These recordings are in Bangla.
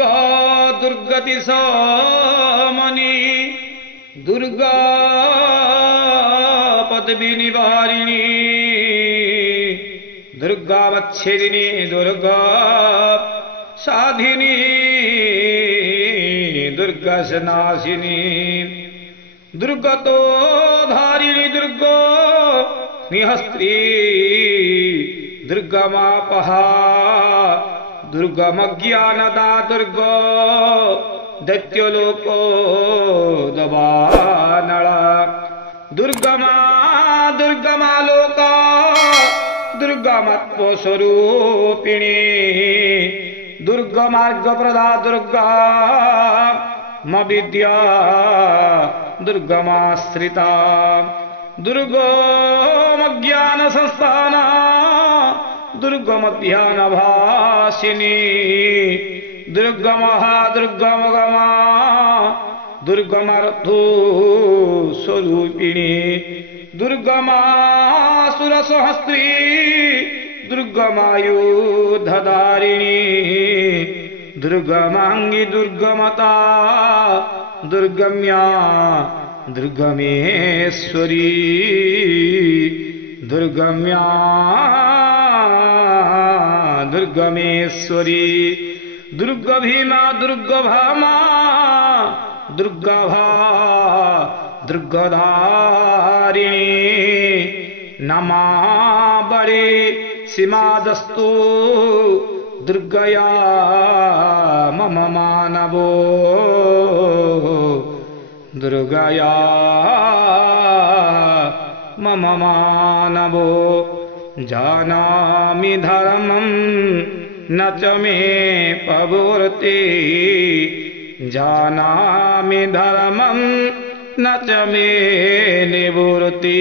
दुर्गा दुर्गति समनी दुर्गा पदवी निवारिणी दुर्गा वच्छेदिनी दुर्गा साधिनी दुर्गा सनाशिनी दुर्गतो धारिणी दुर्गा निहस्त्री दुर्गमापहा दुर्गमज्ञानदा दुर्गा दैत्यलोको दवानला दुर्गमा दुर्गमालोका दुर्गमात्मस्वरूपिणी दुर्गमार्गप्रदा दुर्गा विद्या दुर्गमाश्रिता दुर्गमज्ञान संस्थाना दुर्गमध्यानभासिनी दुर्गमहा दुर्गमगमा दुर्गमार्थो स्वरूपिणी दुर्गमासुरसहस्त्री दुर्गमायुधधारिणी दुर्गमांगी दुर्गमता दुर्गम्या दुर्गमेश्वरी दुर्गम्या दुर्गमेश्वरी दुर्गभीमा दुर्गभामा दुर्गभा दुर्गधारिणी नमा बड़े सीमादस्तु दुर्गया मम मानवो दुर्गया मम मानवो जानामि धर्मं न च मे प्रवृत्ति जानामि धर्मं न च मे निवृत्ति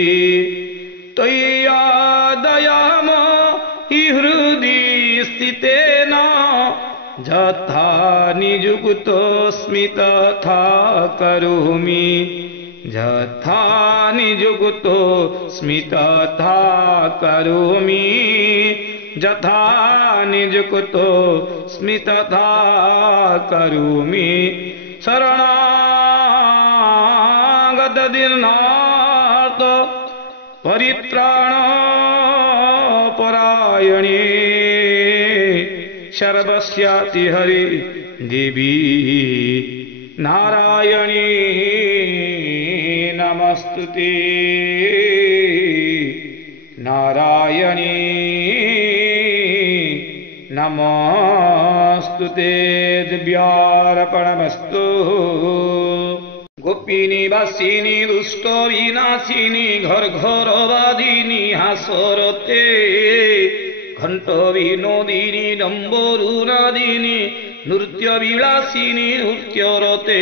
त्वय्यादयाम हि हृदि स्थितेन यथा नियुक्तोऽस्मि तथा करोमि यथा नियुक्तोऽस्मि तथा करोमि यथा नियुक्तोऽस्मि तथा करोमि शरणागत दीनार्थ परित्राण परायणे सर्वस्याति हरि देवी नारायणी नमस्तुते नारायणी नमस्तुते दिव्यार्पणमस्तु गोपिनी वासिनी दुष्ट विनाशिनी घर घर वादिनी हासरते घंट विनोदिनी डम्बरुनादिनी नृत्य विलासिनी नृत्यरते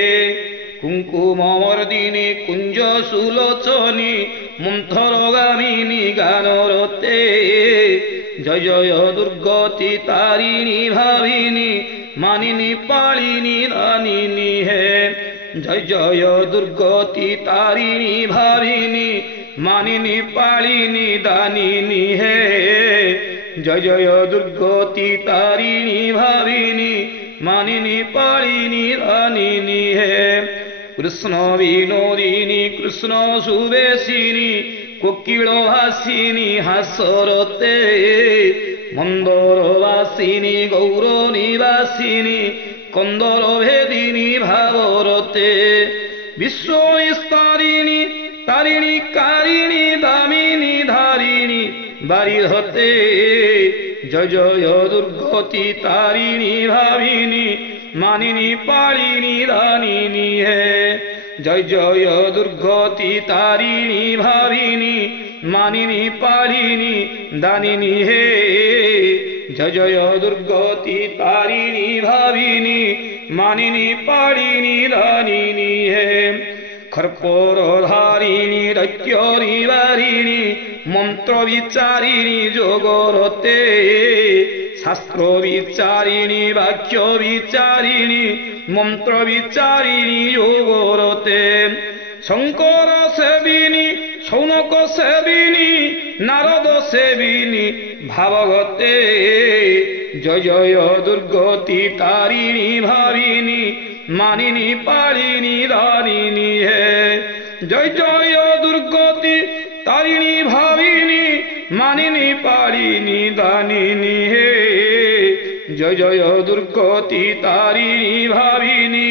कुंकुमवर्दिनी कुंज सुलोचनी मंथरगामिनी गानरते जय जय दुर्गति तारिणी भाविनी मानिनी पालिनी दानिनी है जय जय दुर्गति तारिणी भाविनी मानिनी पालिनी दानिनी है जय जय दुर्गति तारिणी भाविनी मानिनी पालिनी दानिनी है कृष्ण विनोदिनी कृष्ण सुवेशिनी कोकिलहासिनी हासरते मंदरवासिनी गौरनिवासिनी कंदर भेदिनी भावरते विश्वविस्तारिणी तारिणी कारिणी दामिनी धारिणी बारिहते जय जय दुर्गति तारिणी भाविनी मानिनी पालिनी दानिनी है जय जय दुर्गति तारिणी भाविनी मानिनी पालिनी दानिनी है जय जय दुर्गति तारिणी भाविनी मानिनी पालिनी दानिनी है खर्पोरधारिणी रैक्यनिवारिणी मंत्र विचारिणी जोगरते शास्त्र विचारिणी वाक्य विचारिणी मंत्र विचारिणी योगरते शंकर सेविनी शौनक सेविनी नारद सेविनी भावगते জয় জয় দুর্গতি তারিণী ভাবিনী মানিনী পারিণী দারিণী হে জয় জয় দুর্গতি তারিণী ভাবিনী মানিনী পারিণী দানিনী হে জয় জয় দুর্গতি তারিণী ভাবিনী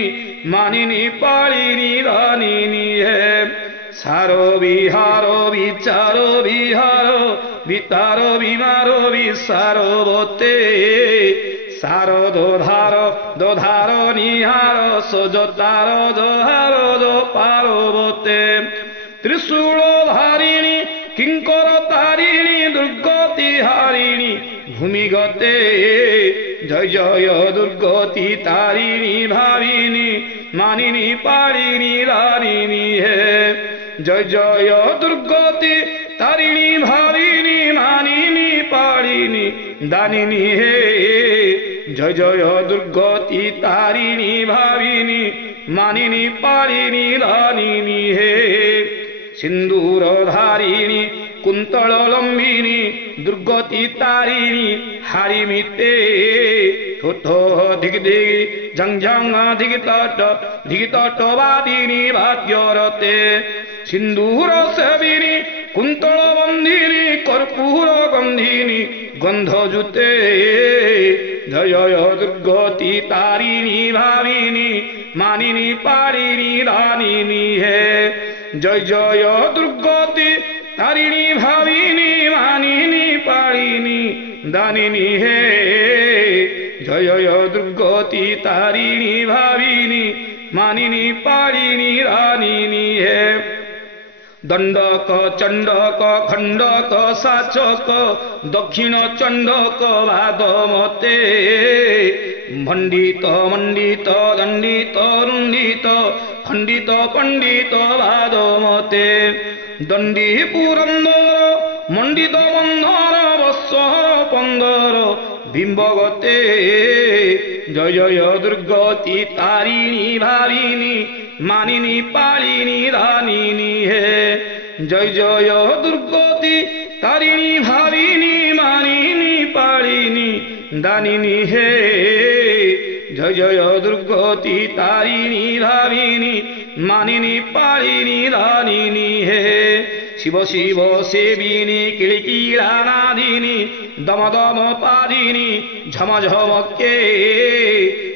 মানিনী পারিণী দানিনী হে সার বিহার বিচার বিহার বিতার বিমার বিসারবতে সার দোধার দোধার নিহার সজতার দোহার পার্বতে ত্রিশূল ধারিণী কিঙ্কর তারিণী দুর্গতি হারিণী ভূমিগতে জয় জয় দুর্গতি তারিণী ভাবিনী মানিনী পারিণী দারিণী হে জয় জয় দুর্গতি তারিণী ভাবিনী মানিনী পারিণী দানিনী হে জয় জয় দুর্গতি তারিণী ভাবিনী মানিনী পারিণী দানিনী হে সিন্দুর ধারিণী কুন্তল লম্বিনী দুর্গতি তারিণী হারিমিতে ঠোঁট ধিক ধিক ঝং ঝং ধিক তট বাদিনী ভাগ্যরতে সিন্দুর সেবিনী কুন্তল বন্ধিনী কর্পূর গন্ধিনী গন্ধযুতে জয় জয় দুর্গতি তারিণী ভাবিনী মানিনী পারিণী দানিনী হে জয় জয় দুর্গতি তারিণী ভাবিনী মানিনী পারিণী দানিনী হে জয় জয় দুর্গতি তারিণী ভাবিনী মানিনী পারিণী দানিনী হে দণ্ডক চণ্ডক খণ্ডক শাচক দক্ষিণ চণ্ডক বাদমতে ভণ্ডিত মণ্ডিত দণ্ডিত রুণ্ডিত খণ্ডিত পণ্ডিত বাদমতে দণ্ডী পুরন্দর মণ্ডিত বন্ধর বৎসর পন্দর বিম্বগতে জয় জয় দুর্গতি তারিণী ভাবিনী মানিনী পারিণী দানিনী হে জয় জয় দুর্গতি তারিণী ভাবিনী মানিনী পারিণী দানিনী হে জয় জয় দুর্গতি তারিণী ভাবিনী মানিনী পারিণী দানিনী হে শিব শিব সেবিনী কিলিকিলানাদিনী দম দম পাদিনী ঝম ঝমকে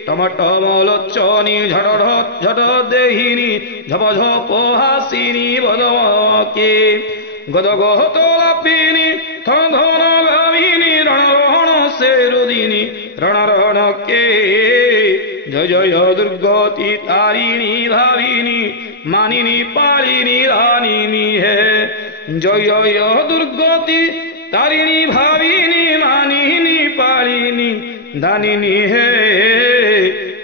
টমটম লোচনী ঝড় ঝড় দেহিনী ঝপ ঝপ হাসিনী বদমকে গদ গহত লাপিনী থন ধন গামিনী রণ রণ সেরুদিনী রণ রণকে জয় জয় দুর্গতি তারিণী ভাবিনী মানিনী পারিণী দানিনী হে জয় জয় দুর্গতি তারিণী ভাবিনী মানিনী পারিণী দানিনী হে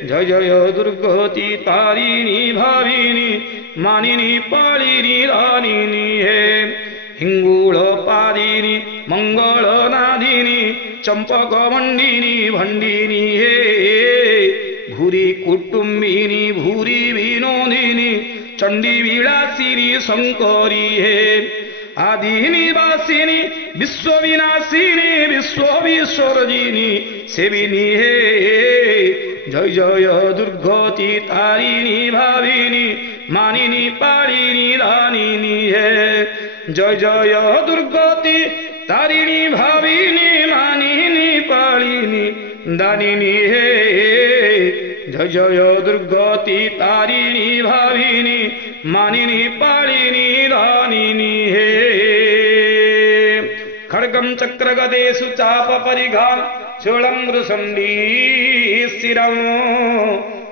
জয় জয় দুর্গতি তারিণী ভাবিনী মানিনী পারিণী দানিনী হে হিঙ্গুল পাদিনী মঙ্গল নাদিনী চম্পক মণ্ডিনী ভণ্ডিনী হে ভূরি কুটুম্বিনী ভূরি বিনোদিনী চণ্ডী বিলাসিনী শঙ্করী হে আদি নিবাসিনী বিশ্ববিনাশিনী বিশ্ব বিসর্জিনী সেবিনী হে জয় জয় দুর্গতি তারিণী ভাবিনী মানিনী পারিণী দানিনী হে জয় জয় দুর্গতি তারিণী ভাবিনী মানিনী পারিণী দানিনী হে জয় জয় দুর্গতি তারিণী ভাবিনী মানিনী পারিণী দানিনী হে খড়গম চক্রগদেষু চাপ পরিঘান চোళం వృషండీ స్థిరం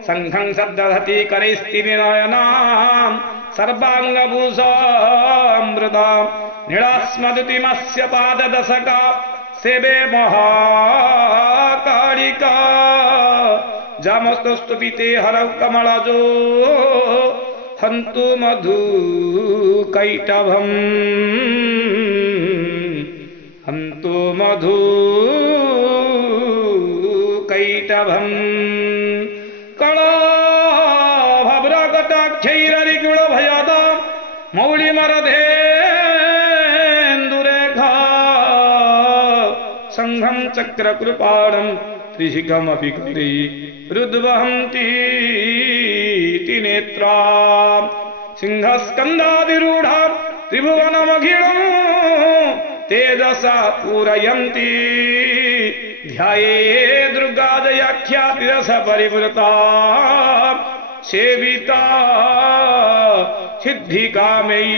సంఘం సద్దధతి కరైస్తినినయనాం సర్వాంగభూషామృతాం నిళాస్మదుతిమస్య పాదదశకా సేవే మహాకాళికా జామస్తు పితే హరౌ కమలజో హంతు మధుకైటభం హంతు మధుకైటభం కళాభ్రకటాక్షైరరిగుణ భయదా మౌళిమరధేందురేఖా సంఘం चक्रकृपाणं त्रिशिखमपि करे रुद्वहन्ति नेत्रा सिंहस्कन्धाधिरूढा त्रिभुवनमखिलं तेजसा पूरयन्ति ध्याये दुर्गादयाख्यातिरस परिवृता सेविता सिद्धिकामयी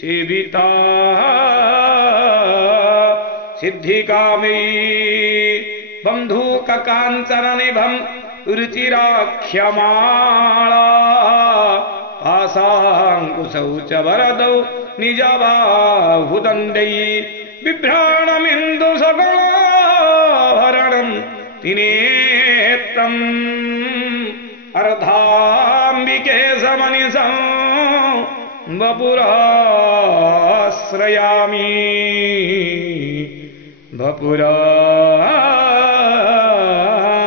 सेविता सिद्धिकामयी बन्धूककाञ्चननिभं रुचिराख्यमाला पाशाङ्कुशौ च वरदौ निजबाहुदण्डै बिभ्राणमिन्दुसगणाभरणं त्रिनेत्रम् अर्धाम्बिके समनिशं वपुराश्रयामि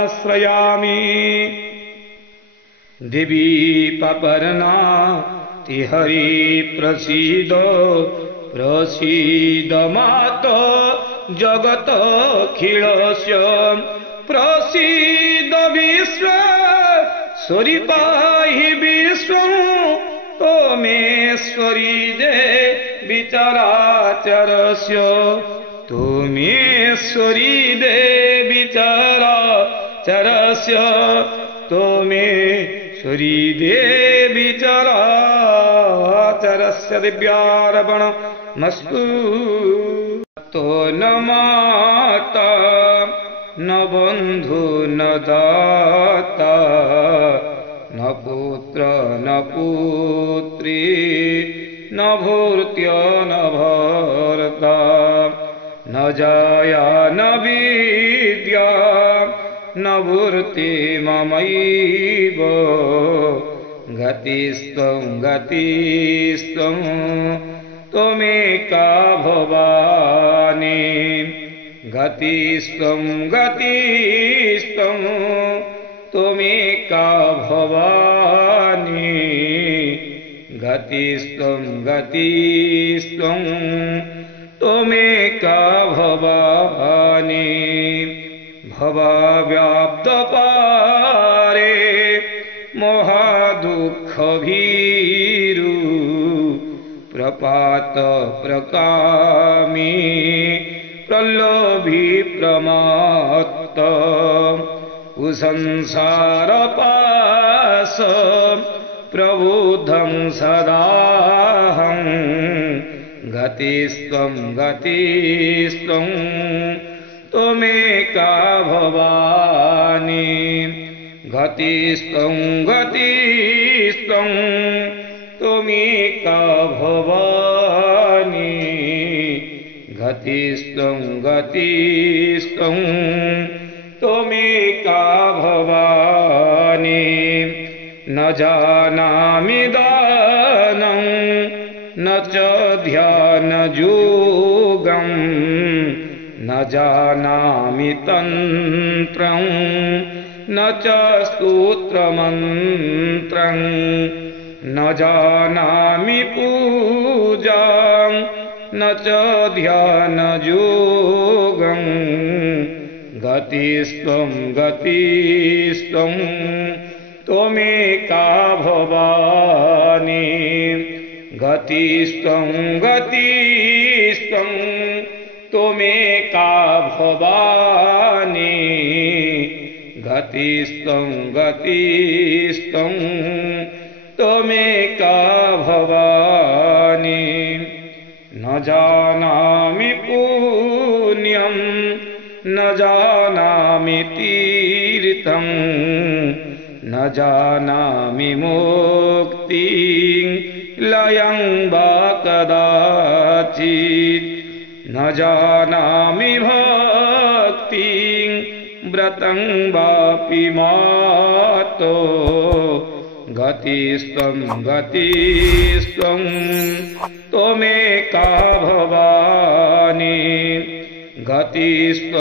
वपुराश्रयामि देवी पपर्णा तिहरि प्रसीद प्रसीद मातो जगतखिलस्य प्रसीद विश्व स्वरिपाहि विश्वं त्वमेश्वरी देवी चराचरस्य त्वमेश्वरी देवी चराचरस्य त्वमेश्वरी देवी चराचरस्य दिव्यार्पणमस्तु। तो न माता न बन्धु न दाता न पुत्र न पुत्री न भूर्त्य न भर्ता न जाया न विद्या न भूर्ति ममैव गतिस्त्वं गतिस्त्वं त्वमेका भवानी गतिस्त्वं गतिस्त्वं त्वमेका भवानी गतिस्त्वं गतिस्त्वं त्वमेका भवानी भवव्याप्तपारे महादुःखभीरु प्रपात प्रकामी प्रलोभी प्रमत्त कुसंसारपाश प्रबुद्धं सदाहं गतिस्त्वं गतिस्त्वं त्वमेका भवानी गतिस्त्वं गतिस्त्वं त्वमेका भवानी गतिस्त्वं गतिस्त्वं त्वमेका भवानी न जानामि दानं न च ध्यानयोगं न जानामि तन्त्रं न च स्तोत्रमन्त्रं न जानामि पूजां न च ध्यानयोगं गतिस्त्वं गतिस्त्वं त्वमेका भवानी गतिस्त्वं गतिस्त्वं त्वमेका भवानी गतिस्त्वं गतिस्त्वं त्वमेका भवानी न जानामि पुण्यं न जानामि तीर्थं न जानामि मुक्तिं लयं वा कदाचित् न जानामि भक्तिं व्रतं वापि मातो गतिस्त्वं गतिस्त्वं त्वमेका भवानी गतिस्त्वं